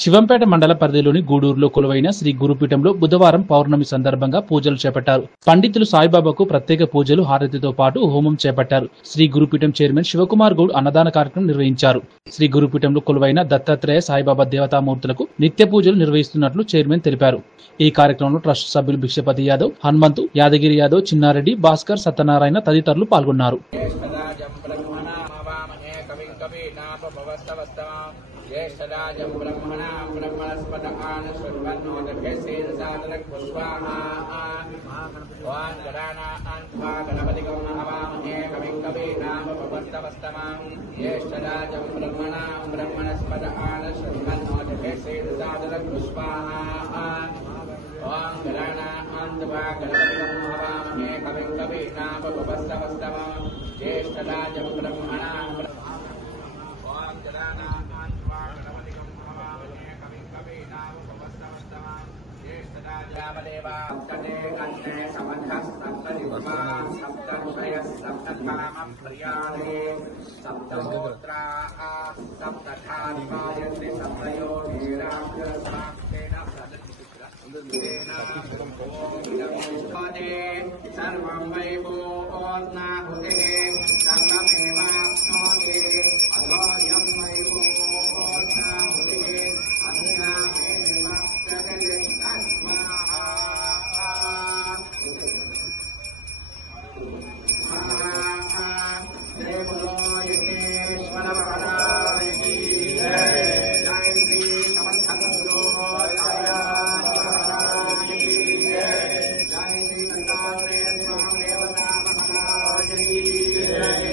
శివంపేట మండల పరిధిలోని గూడూరులో కొలువైన శ్రీ గురుపీఠంలో బుధవారం పౌర్ణమి సందర్భంగా పూజలు చేపట్టారు. పండితులు సాయిబాబాకు ప్రత్యేక పూజలు, హారతితో పాటు హోమం చేపట్టారు. శ్రీ గురుపీఠం చైర్మన్ శివకుమార్ గౌడ్ అన్నదాన కార్యక్రమం నిర్వహించారు. శ్రీ గురుపీఠంలో కొలువైన దత్తాత్రేయ సాయిబాబా దేవతామూర్తులకు నిత్య పూజలు నిర్వహిస్తున్నట్లు చైర్మన్ తెలిపారు. ఈ కార్యక్రమంలో ట్రస్ట్ సభ్యులు భిక్షపతి యాదవ్, హనుమంతు, యాదగిరి యాదవ్, చిన్నారెడ్డి, భాస్కర్, సత్యనారాయణ తదితరులు పాల్గొన్నారు. ज्येष्ठराजं ब्रह्मणा ब्रह्मणस्पत आनश्वन्नोदभ्यसेदसादरक्पुष्पाहा वां गणानान्त्वा गणपतिगं हवामहे कविं कवीनामपवस्तवस्तमां ज्येष्ठराजं ब्रह्मणा ब्रह्मणस्पत आनश्वन्नोदभ्यसेदसादरक्पुष्पाहा वां गणानान्त्वा गणपतिगं हवामहे कविं कवीनामपवस्तवस्तमां ज्येष्ठराजं ब्रह्मणा सर्वं वै भूर्नाहुतिः सर्वमेवाप्नोति अधोऽयं वै भूर्नाहुतिः अन्यामेवाप्यते तस्मात् जय बोलो यज्ञेश्वर महाराज की जय। जय श्री समर्थ गुरु साईनाथ महाराज की जय। जय श्री दत्तात्रेय स्वामी देवता महाराज की जय।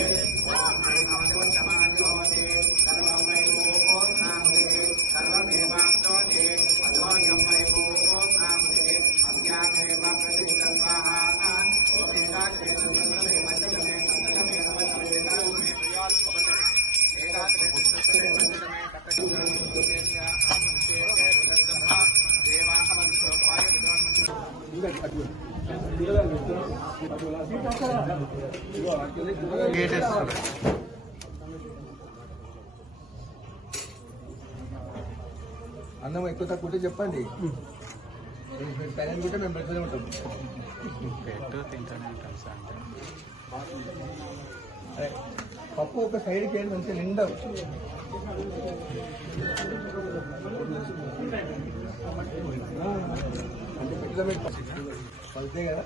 सर्वं वै भूर्नाहुतिः सर्वमेवाप्नोति अधोऽयं वै भूर्नाहुतिः अन्यामेवाप्यते तस्मात् అన్నం ఎక్కువ తక్కువ చెప్పండి. పేరెంట్ కూడా మేము పెడుతూనే ఉంటాం. పప్పు ఒక సైడ్కి వెళ్ళి మంచిగా నిండా అంటే పెట్టిలో పలితే కదా.